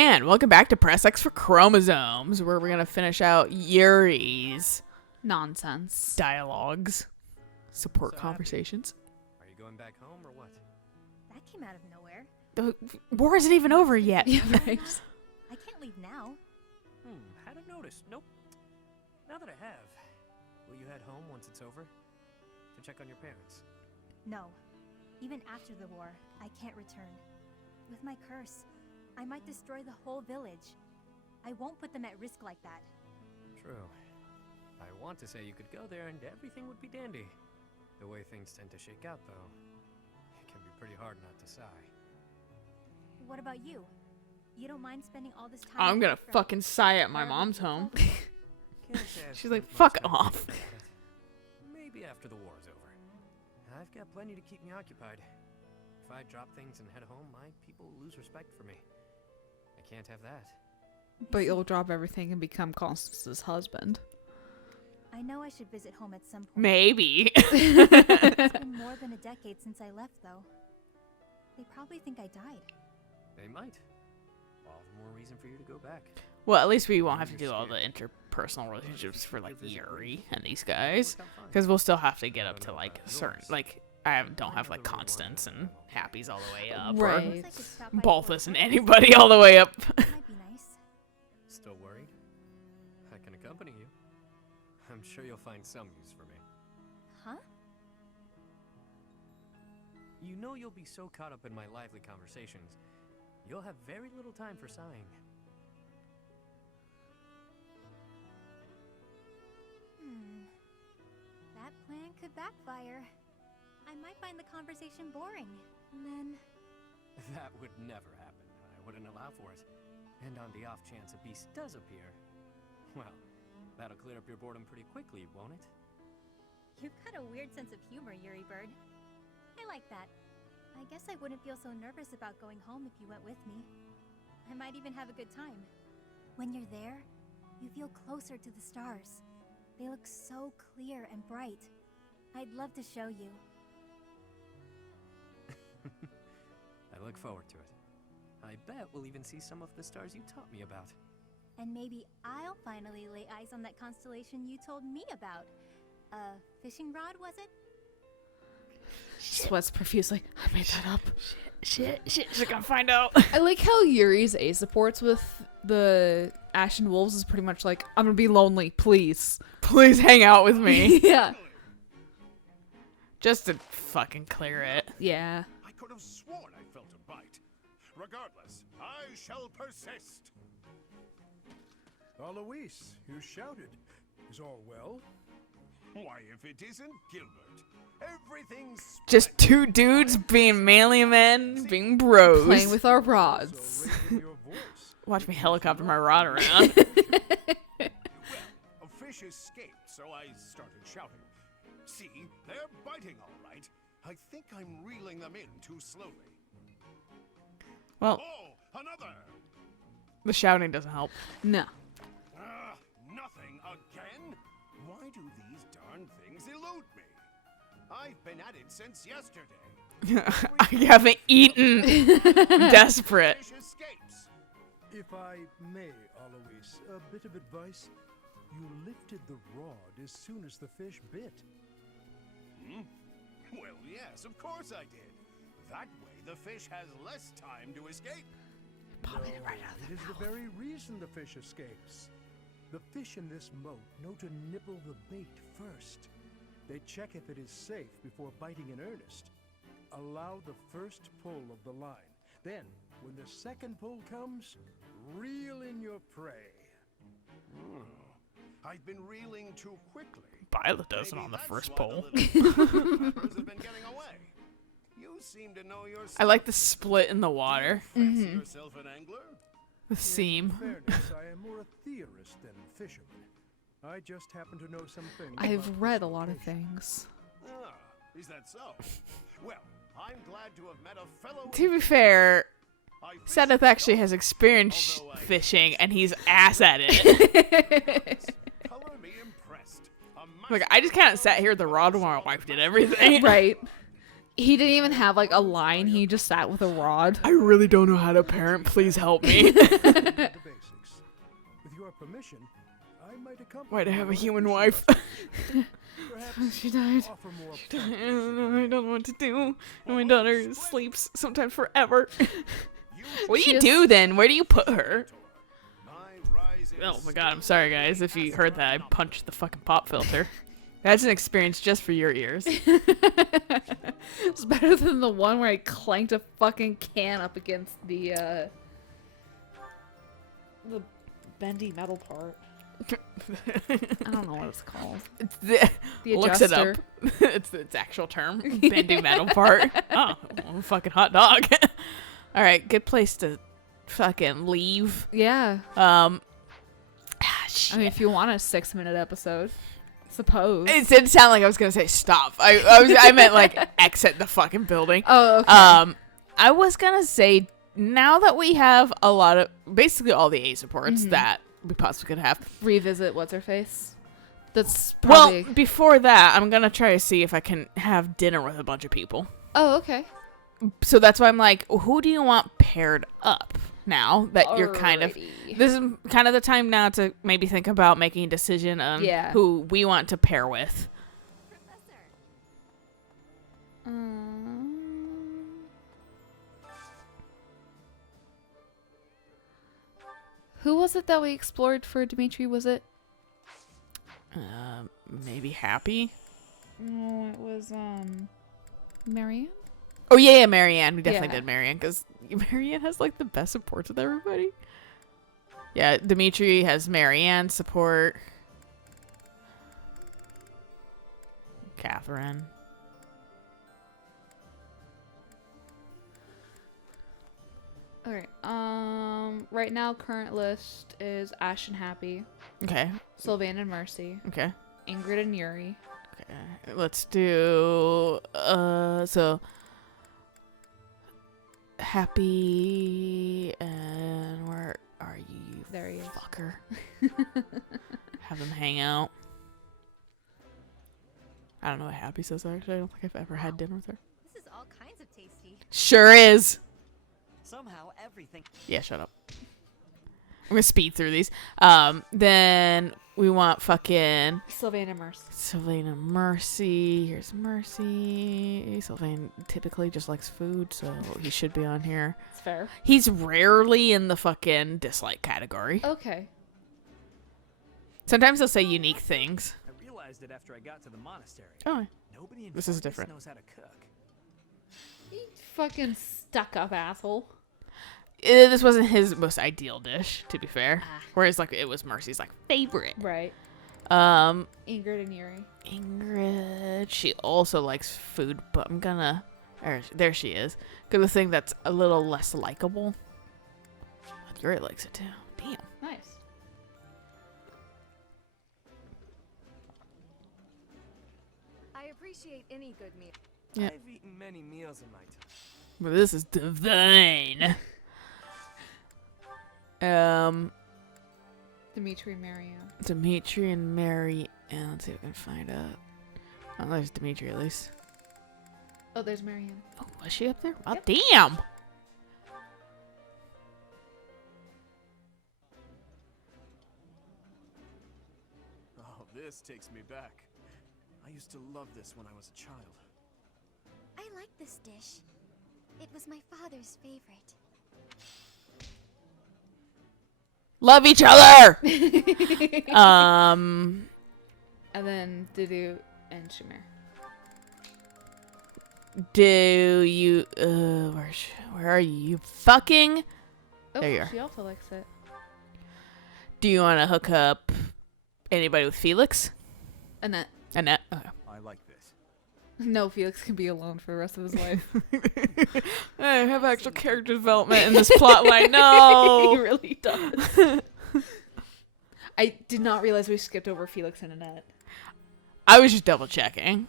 And welcome back to Press X for Chromosomes, where we're going to finish out Yuri's nonsense dialogues, support conversations. Are you going back home or what? That came out of nowhere. The war isn't even over yet. Yeah, right. I can't leave now. Hadn't noticed. Nope. Now that I have, will you head home once it's over? To check on your parents? No. Even after the war, I can't return. With my curse, I might destroy the whole village. I won't put them at risk like that. True. I want to say you could go there and everything would be dandy. The way things tend to shake out, though, it can be pretty hard not to sigh. What about you? You don't mind spending all this time... I'm going to from- fucking sigh at my mom's home. Can't say I've She's like, spent fuck much time off. thinking about it. Maybe after the war's over. I've got plenty to keep me occupied. If I drop things and head home, my people will lose respect for me. I can't have that. But you'll drop everything and become Constance's husband. I know I should visit home at some point. Maybe. It's been more than a decade since I left, though. They probably think I died. They might. All the more reason for you to go back. Well, at least we won't have to do all the interpersonal relationships for, like, Yuri and these guys. Because we'll still have to get up to, like, certain, like, don't have, like, Constance and Happy's all the way up. Right. Or Guess I could stop by Balthus and before anybody all the way up. That might be nice. Still worried? I can accompany you. I'm sure you'll find some use for me. Huh? You know you'll be so caught up in my lively conversations, you'll have very little time for sighing. That plan could backfire. I might find the conversation boring, and then... That would never happen. I wouldn't allow for it. And on the off chance a beast does appear, well, that'll clear up your boredom pretty quickly, won't it? You've got a weird sense of humor, Yuri Bird. I like that. I guess I wouldn't feel so nervous about going home if you went with me. I might even have a good time. When you're there, you feel closer to the stars. They look so clear and bright. I'd love to show you. I look forward to it. I bet we'll even see some of the stars you taught me about. And maybe I'll finally lay eyes on that constellation you told me about. Fishing rod, was it? Sweats profusely. I made that up. Shit, she's gonna find out. I like how Yuri's A supports with the Ashen Wolves is pretty much like, I'm gonna be lonely, please. Please hang out with me. Yeah. Just to fucking clear it. Yeah. I could have sworn I felt a bite. Regardless, I shall persist. Alois, you shouted. Is all well? Why, if it isn't Gilbert, everything's Just two dudes being manly men, being bros. Playing with our So rods. raising your voice. Watch me helicopter my rod around. Well, a fish escaped, so I started shouting. See, they're biting all right. I think I'm reeling them in too slowly. Well, Oh, another! the shouting doesn't help. No. Nothing again? Why do these darn things elude me? I've been at it since yesterday. I haven't eaten. I'm desperate. Fish escapes. If I may, Alois, a bit of advice. You lifted the rod as soon as the fish bit. Well, yes, of course I did. That way the fish has less time to escape. No, it is the very reason the fish escapes. The fish in this moat know to nibble the bait first. They check if it is safe before biting in earnest. Allow the first pull of the line. Then, when the second pull comes, reel in your prey. I've been reeling too quickly. Violet does it Maybe on the that's first why pull. the little flappers have been getting away. You seem to know your I like the split in the water. Fancy yourself an angler? The seam. In fairness, I am more a theorist than fisherman. I just happen to know some things. about I've read a fish lot of location. things. Ah, is that so? Well, I'm glad to have met a fellow. To be fair, I fish Sedith in actually the has experience Although I- fishing, and he's ass at it. Color me impressed. A Like, I just kind of sat here with the rod while my wife did everything. Right. He didn't even have like a line. He just sat with a rod. I really don't know how to parent. Please help me. The basics. With your permission, I might accompany Why'd I have a you on human fishing wife? lesson. Perhaps She died. offer more I don't know what to do. My daughter sleeps sometimes forever. What do She you is- do then? Where do you put her? My rise in Oh my god, I'm sorry guys if you heard that. I punched the fucking pop filter. That's an experience just for your ears. It's better than the one where I clanked a fucking can up against the bendy metal part. I don't know what it's called. It's the, The looks it up. adjuster. It's its actual term. Bendy metal part. Oh, well, fucking hot dog. Alright, good place to fucking leave. Yeah. Shit. I mean, if you want a 6-minute episode, suppose. It didn't sound like I was gonna say stop. I meant like exit the fucking building. Oh, okay. I was gonna say now that we have a lot of basically all the A supports that we possibly could have. Revisit what's her face. That's probably. Well, before that, I'm gonna try to see if I can have dinner with a bunch of people. Oh, okay. So that's why I'm like, who do you want paired up now that you're kind of. Alrighty. This is kind of the time now to maybe think about making a decision on Yeah. who we want to pair with. Who was it that we explored for Dimitri? Was it? Maybe Happy. No, it was Marianne. Oh yeah, Marianne. We definitely Yeah. did Marianne because Marianne has like the best support with everybody. Yeah, Dimitri has Marianne support. Catherine. Okay. Right now, current list is Ash and Happy, Okay. Sylvain and Mercy, Okay. Ingrid and Yuri. Okay. Let's do so Happy and where are you? There he is. Fucker. Have them hang out. I don't know what Happy says actually. I don't think I've ever had dinner with her. This is all kinds of tasty. Sure is. Somehow everything. Yeah, shut up. I'm gonna speed through these. Then we want fucking Sylvain and Mercy. Sylvain and Mercy. Here's Mercy. Sylvain typically just likes food, so he should be on here. It's fair. He's rarely in the fucking dislike category. Okay. Sometimes they'll say unique things. I realized it after I got to the monastery. Oh, Nobody in This is Fargus different. knows how to cook. You fucking stuck up asshole. this wasn't his most ideal dish, to be fair. Ah. Whereas like it was Mercy's like favorite. Right. Um, Ingrid and Yuri. Ingrid, she also likes food, but I'm gonna. There she is. Go the thing that's a little less likable. Yuri likes it too. Damn. Nice. I appreciate any good meal. Yeah. I've eaten many meals in my time. But this is divine. Dimitri and Marianne. Dimitri and Mary, and let's see if I can find out. Oh, there's Dimitri at least. Oh, there's Marianne. Oh, was she up there? Oh, Yep. damn. Oh, this takes me back. I used to love this when I was a child. I like this dish. It was my father's favorite. Love each other. And then Didu and Shamir. Do you? Where are you? Fucking. Oh, There you are. she also likes it. Do you want to hook up anybody with Felix? Annette. Annette. Okay. I like this. No, Felix can be alone for the rest of his life. I have actual character development in this plot line. No. He really does. I did not realize we skipped over Felix and Annette. I was just double checking.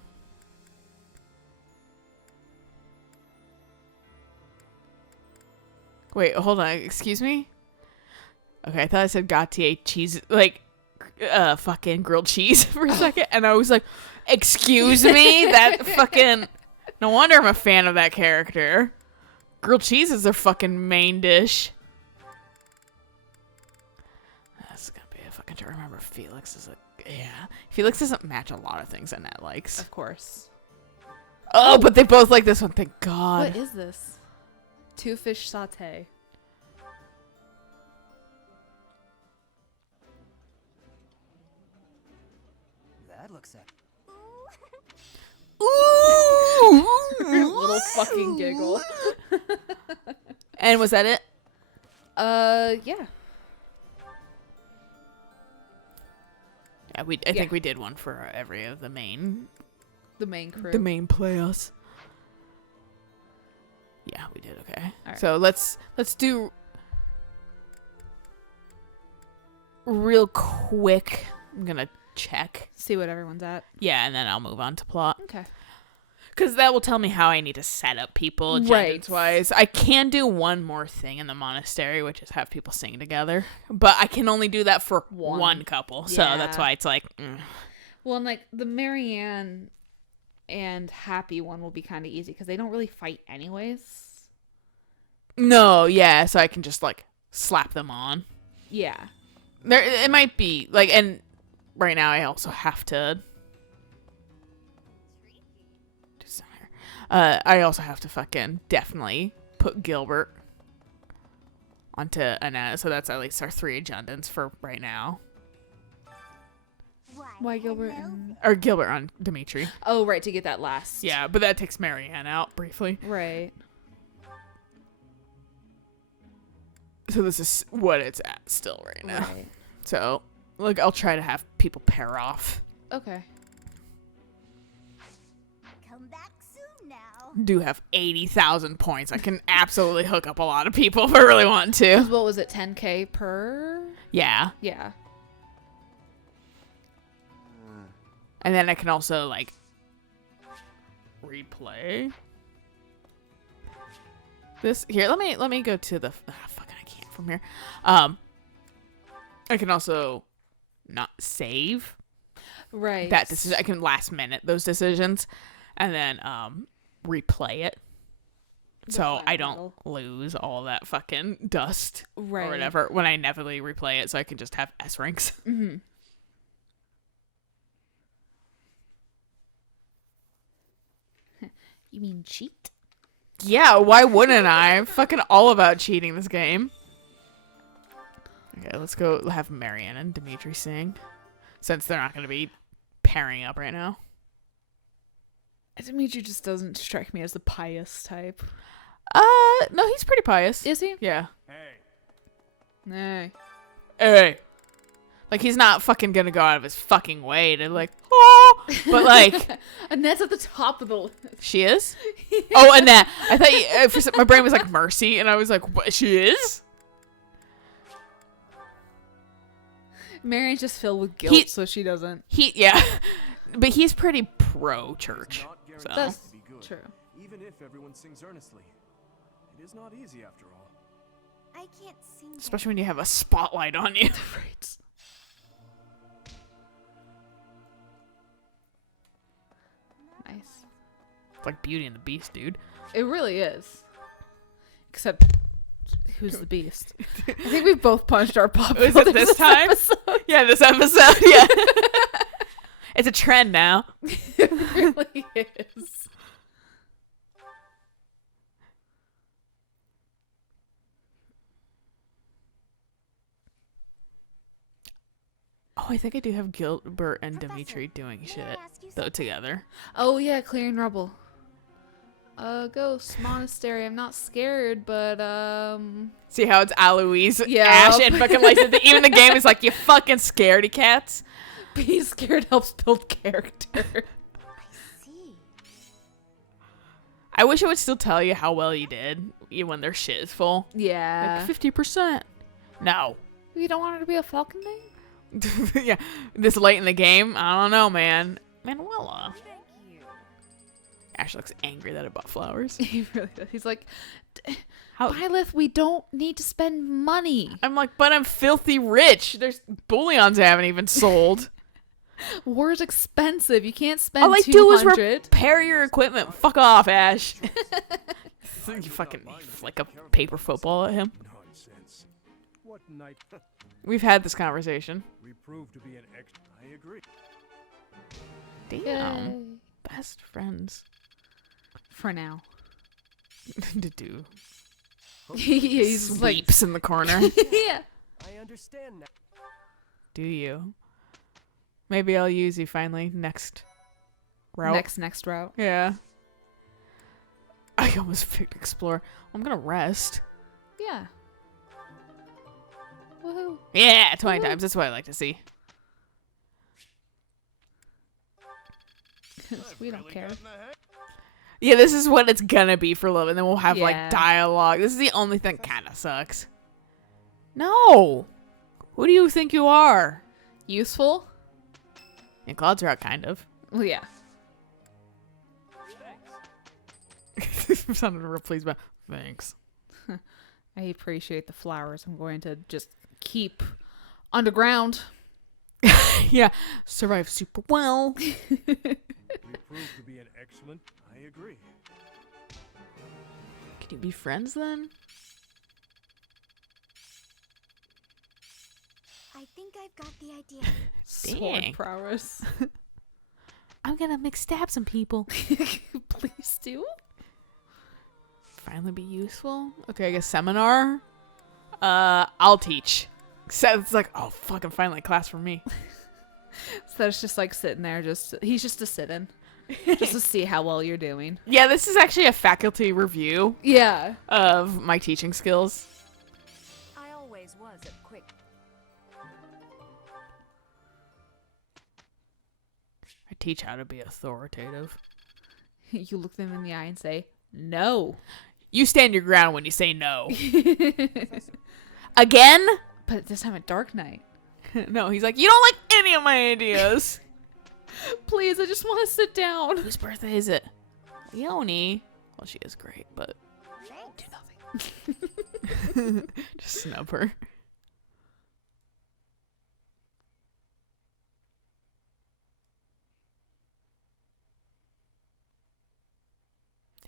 Wait, hold on. Excuse me? Okay, I thought I said Gautier cheese, like, fucking grilled cheese for a second. And I was like, excuse me? That fucking... No wonder I'm a fan of that character. Grilled cheese is their fucking main dish. That's gonna be a fucking try. Remember, Felix is Felix doesn't match a lot of things that Nat likes. Of course. Oh, but they both like this one. Thank God. What is this? 2 fish sauté. That looks at. Ooh. Little fucking giggle. And was that it? Yeah. Yeah, I think we did one for every of the main The main crew. players. Yeah, we did okay. Alright. So let's do real quick. I'm gonna check. See what everyone's at. Yeah, and then I'll move on to plot. Okay. Because that will tell me how I need to set up people agendas-wise. I can do one more thing in the monastery, which is have people sing together. But I can only do that for one couple. So that's why it's like... Well, and like the Marianne and Happy one will be kind of easy because they don't really fight anyways. No, yeah. So I can just like slap them on. Yeah. It might be like... And right now I also have to... I also have to fucking definitely put Gilbert onto Annette, so that's at least our 3 agendas for right now. Why Gilbert? Or Gilbert on Dimitri. Oh, right, to get that last. Yeah, but that takes Marianne out briefly. Right. So this is what it's at still right now. Right. So, look, I'll try to have people pair off. Okay. Come back soon now. Do have 80,000 points. I can absolutely hook up a lot of people if I really want to. What was it, 10K per? Yeah. Yeah. And then I can also, like, replay this. Here, let me go to the... fucking, I can't from here. I can also not save Right. that decision. I can last minute those decisions and then replay it. So I don't lose all that fucking dust or whatever when I inevitably replay it, so I can just have S ranks. Mm-hmm. You mean cheat? Yeah, why wouldn't I? I'm fucking all about cheating this game. Okay, let's go have Marianne and Dimitri sing, since they're not going to be pairing up right now. Dimitri just doesn't strike me as the pious type. No, he's pretty pious. Is he? Yeah. Hey. Hey. Like, he's not fucking gonna go out of his fucking way to, like, oh! But, like... Annette's at the top of the list. She is? Oh, Annette. I thought you, for some, my brain was like Mercy, and I was like, what? She is? Marianne's just filled with guilt, so she doesn't. Yeah. But he's pretty pro-church. So. That's true. Even if everyone sings earnestly, it is not easy after all. I can't sing. Especially when you have a spotlight on you. Right. Nice. It's like Beauty and the Beast, dude. It really is. Except, who's the beast? I think we both punched our pop. Was it this time? Episode. Yeah, this episode. Yeah. It's a trend now. It really is. Oh, I think I do have Gilbert and Dimitri doing shit, though, together. Oh yeah, clearing rubble. Ghost monastery. I'm not scared, but See how it's Aloise, Yeah. Ash, and fucking like even the game is like, you fucking scaredy cats. being scared helps build character. See. I wish it would still tell you how well you did, even when their shit is full. Yeah. Like 50%. No. You don't want her to be a falcon thing? Yeah, this late in the game, I don't know, man. Manuela. Ash looks angry that I bought flowers. He really does. He's like, How- Byleth, we don't need to spend money. I'm like, but I'm filthy rich. There's bullions I haven't even sold. War is expensive. You can't spend All I do is 200. repair your equipment. Fuck off, Ash. You fucking flick a paper football at him. Nonsense. What night? We've had this conversation. We proved to be an ex. I agree. Damn. Yay. Best friends. For now. To do. He's like, Sleeps in the corner. yeah. I understand now. Do you? Maybe I'll use you finally next route. Next route. Yeah. I almost picked explore. I'm gonna rest. Yeah. Woohoo. Yeah, 20 Woohoo. times. That's what I like to see. We don't care. Yeah, this is what it's gonna be for a little bit. And then we'll have Yeah. like dialogue. This is the only thing that kind of sucks. No. Who do you think you are? Useful? In Claude's route, kind of. Well, yeah. Sounded real pleased, but thanks. I appreciate the flowers. I'm going to just keep underground. Yeah, survive super well. We proved to be an excellent. I agree. Can you be friends then? I think I've got the idea. Sword Dang. prowess. I'm gonna stab some people. Please do. Finally be useful. Okay, I guess seminar. I'll teach. So it's like, oh, fucking finally class for me. So it's just like sitting there, he's just a sit-in. Just to see how well you're doing. Yeah, this is actually a faculty review Yeah. of my teaching skills. I always was a quick. I teach how to be authoritative. You look them in the eye and say, no. You stand your ground when you say no. Again? But this time at Dark Knight. No, he's like, you don't like any of my ideas. Please, I just want to sit down. Whose birthday is it? Leonie. Well, she is great, but Thanks. do nothing. Just snub her.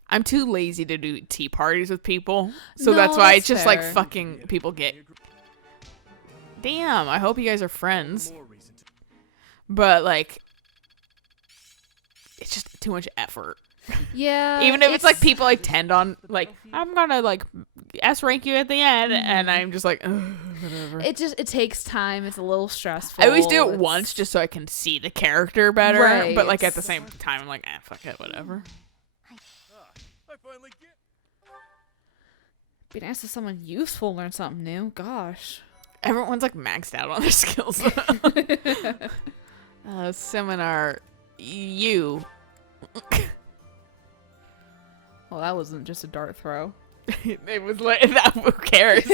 I'm too lazy to do tea parties with people, so No, that's why it's that's just like fair. fucking people get. Damn, I hope you guys are friends, More reason to. but like, it's just too much effort. Yeah. Even if it's like people I tend on, like I'm gonna like S rank you at the end, and I'm just like, ugh, whatever. It takes time. It's a little stressful. I always do it It's- once just so I can see the character better, Right, but like at it's- the same time, I'm like, fuck it, whatever. I finally get. Be nice to someone useful learn something new. Gosh. Everyone's like maxed out on their skills. Seminar, you. Well, that wasn't just a dart throw. It was like that. Who cares?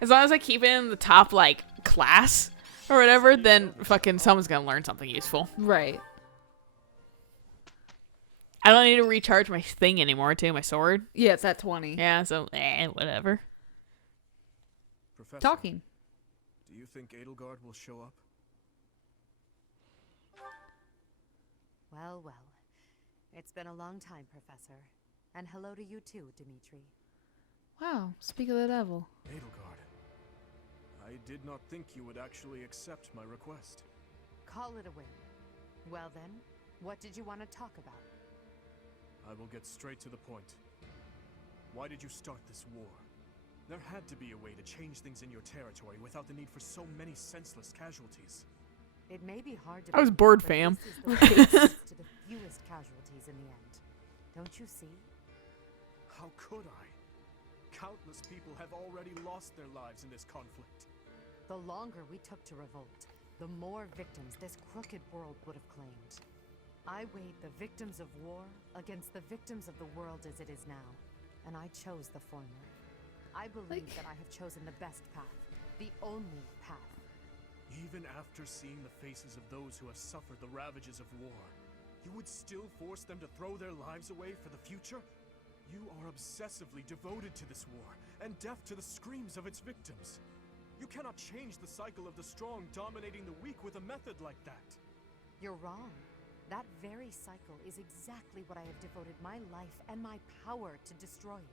As long as I keep it in the top like class or whatever, then fucking someone's gonna learn something useful. Right. I don't need to recharge my thing anymore, too. My sword. Yeah, it's at 20. Yeah, so whatever. Professor, Talking. do you think Edelgard will show up? Well, well. It's been a long time, Professor. And hello to you too, Dimitri. Wow. Speak of the devil. Edelgard, I did not think you would actually accept my request. Call it a win. Well then, what did you want to talk about? I will get straight to the point. Why did you start this war? There had to be a way to change things in your territory without the need for so many senseless casualties. It may be hard to I was believe, bored, but fam. this is the way that leads to the fewest casualties in the end. Don't you see? How could I? Countless people have already lost their lives in this conflict. The longer we took to revolt, the more victims this crooked world would have claimed. I weighed the victims of war against the victims of the world as it is now, and I chose the former. I believe that I have chosen the best path, the only path. Even after seeing the faces of those who have suffered the ravages of war, you would still force them to throw their lives away for the future? You are obsessively devoted to this war, and deaf to the screams of its victims. You cannot change the cycle of the strong dominating the weak with a method like that. You're wrong. That very cycle is exactly what I have devoted my life and my power to destroying.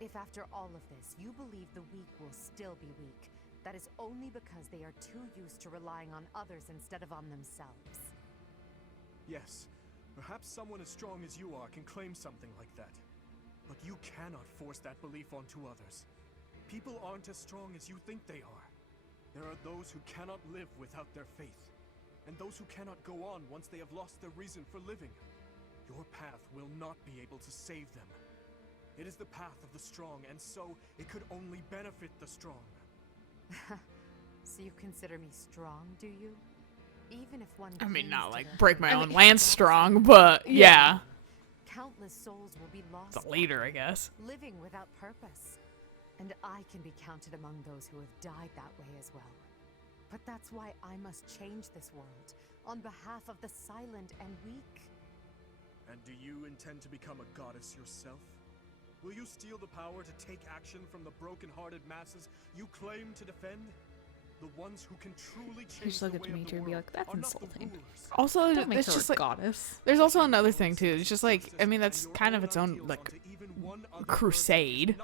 If after all of this, you believe the weak will still be weak, that is only because they are too used to relying on others instead of on themselves. Yes, perhaps someone as strong as you are can claim something like that. But you cannot force that belief onto others. People aren't as strong as you think they are. There are those who cannot live without their faith, and those who cannot go on once they have lost their reason for living. Your path will not be able to save them. It is the path of the strong, and so it could only benefit the strong. So you consider me strong, do you? Even if one I mean, not like clings to break their my own habits, lance strong, but yeah. countless souls will be lost. It's a leader, I guess. Living without purpose. And I can be counted among those who have died that way as well. But that's why I must change this world, on behalf of the silent and weak. And do you intend to become a goddess yourself? Will you steal the power to take action from the broken-hearted masses you claim to defend? The ones who can truly change just look the at way of Dimitri the and be world like, "That's are not the insulting." rulers. Also, Don't make it's her just a like goddess. there's also another thing too. It's just like, I mean, that's kind of its own like crusade.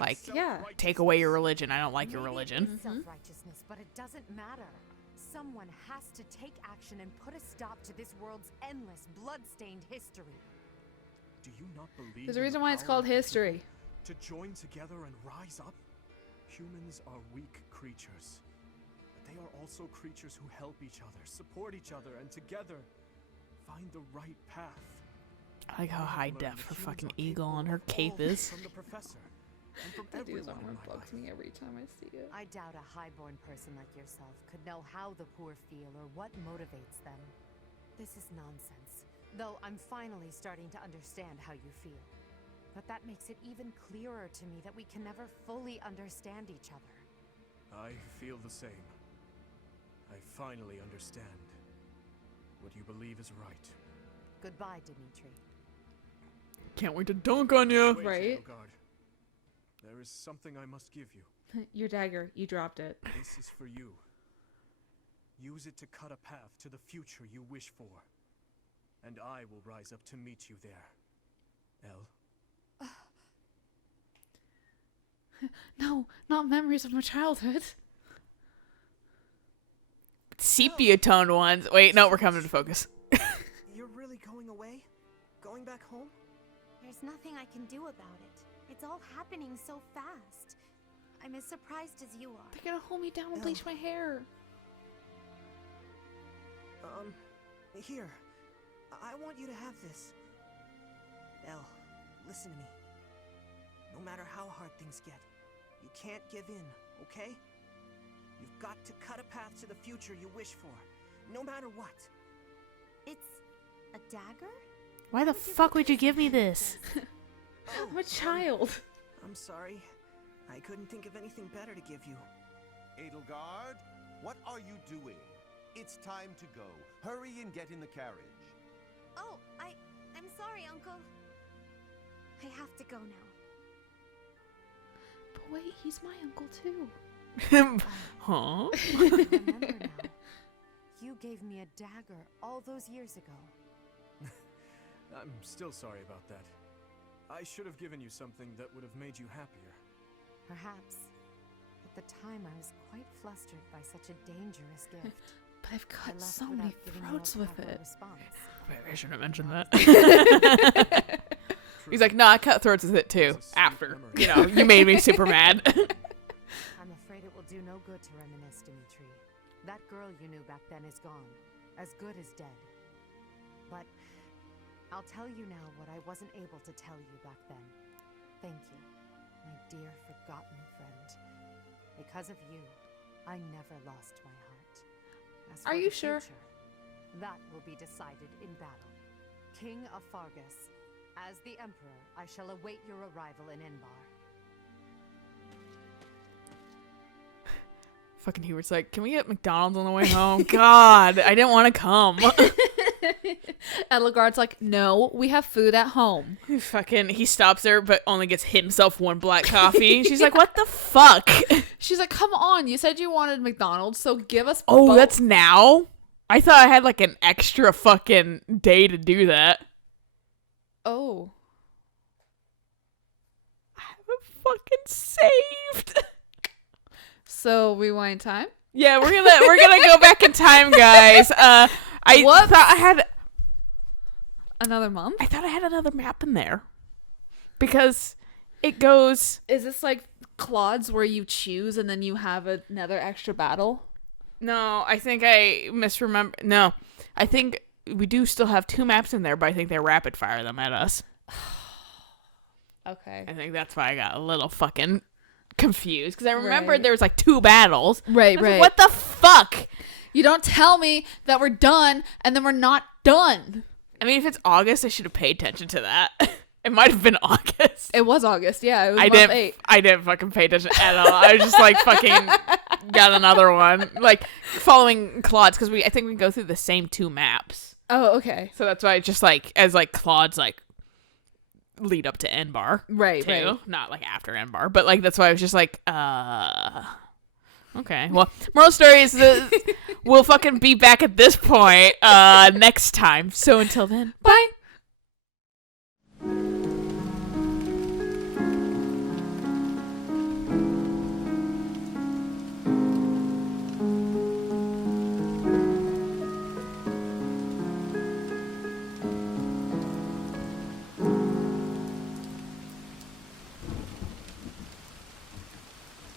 Like, Yeah. take away your religion. I don't like your Maybe it religion. is self-righteousness, but it doesn't matter. Someone has to take action and put a stop to this world's endless, blood-stained history. Do you not believe There's a in reason the why it's power called of the history. people to join together and rise up? Humans are weak creatures, but they are also creatures who help each other, support each other, and together find the right path. I like how I have high learned def that her humans fucking are eagle capable on her of cape all this is. from the professor and from That dude's everyone in armor my bugs life. me every time I see it. I doubt a highborn person like yourself could know how the poor feel or what motivates them. This is nonsense, though I'm finally starting to understand how you feel. But that makes it even clearer to me that we can never fully understand each other. I feel the same. I finally understand. What you believe is right. Goodbye, Dimitri. Can't wait to dunk on you. Wait, Right? Edelgard. There is something I must give you. Your dagger, you dropped it. This is for you. Use it to cut a path to the future you wish for. And I will rise up to meet you there. Elle? No, not memories of my childhood. Sepia toned ones. Wait, no, we're coming to focus. You're really going away? Going back home? There's nothing I can do about it. It's all happening so fast. I'm as surprised as you are. They're gonna hold me down and bleach my hair. Here. I want you to have this. Elle, listen to me. No matter how hard things get, you can't give in, okay? You've got to cut a path to the future you wish for, no matter what. It's a dagger? Why the fuck would you give me this? I'm a child. I'm sorry. I couldn't think of anything better to give you. Edelgard, what are you doing? It's time to go. Hurry and get in the carriage. Oh, I'm sorry, Uncle. I have to go now. But wait, he's my uncle too. Huh? Remember now, you gave me a dagger all those years ago. I'm still sorry about that. I should have given you something that would have made you happier. Perhaps. At the time, I was quite flustered by such a dangerous gift. But I've I cut left so many without giving you a throats with proper it. response. Wait, I shouldn't have mentioned that. He's like, no, I cut throats with it too. It's a sweet After, memory. you know, you made me super mad. I'm afraid it will do no good to reminisce, Dimitri. That girl you knew back then is gone. As good as dead. But I'll tell you now what I wasn't able to tell you back then. Thank you, my dear forgotten friend. Because of you, I never lost my heart. As Are for you the sure? future, that will be decided in battle. King of Fargus, as the Emperor, I shall await your arrival in Inbar. Fucking Hubert's like, can we get McDonald's on the way home? God, I didn't want to come. Edelgard's like, no, we have food at home. He stops there, but only gets himself one black coffee. She's like, what the fuck? She's like, come on, you said you wanted McDonald's, so give us both. That's now? I thought I had like an extra fucking day to do that. Oh. I haven't fucking saved. So rewind time? Yeah, we're gonna go back in time, guys. I thought I had another month. I thought I had another map in there because it goes. Is this like Claude's where you choose and then you have another extra battle? No, I think I misremember. No, I think we do still have 2 maps in there, but I think they rapid fire them at us. Okay. I think that's why I got a little fucking confused because I remembered there was like 2 battles. Right. Like, what the fuck? You don't tell me that we're done and then we're not done. I mean, if it's August, I should have paid attention to that. It might have been August. It was August, yeah. It was month 8. I didn't fucking pay attention at all. I was just like fucking got another one. Like following Claude's because I think we go through the same 2 maps. Oh, okay. So that's why it's just like as like Claude's like lead up to Enbar. Right, too. right. Not like after Enbar. But like that's why I was just like, okay. Well, moral story is we'll fucking be back at this point next time. So until then, bye.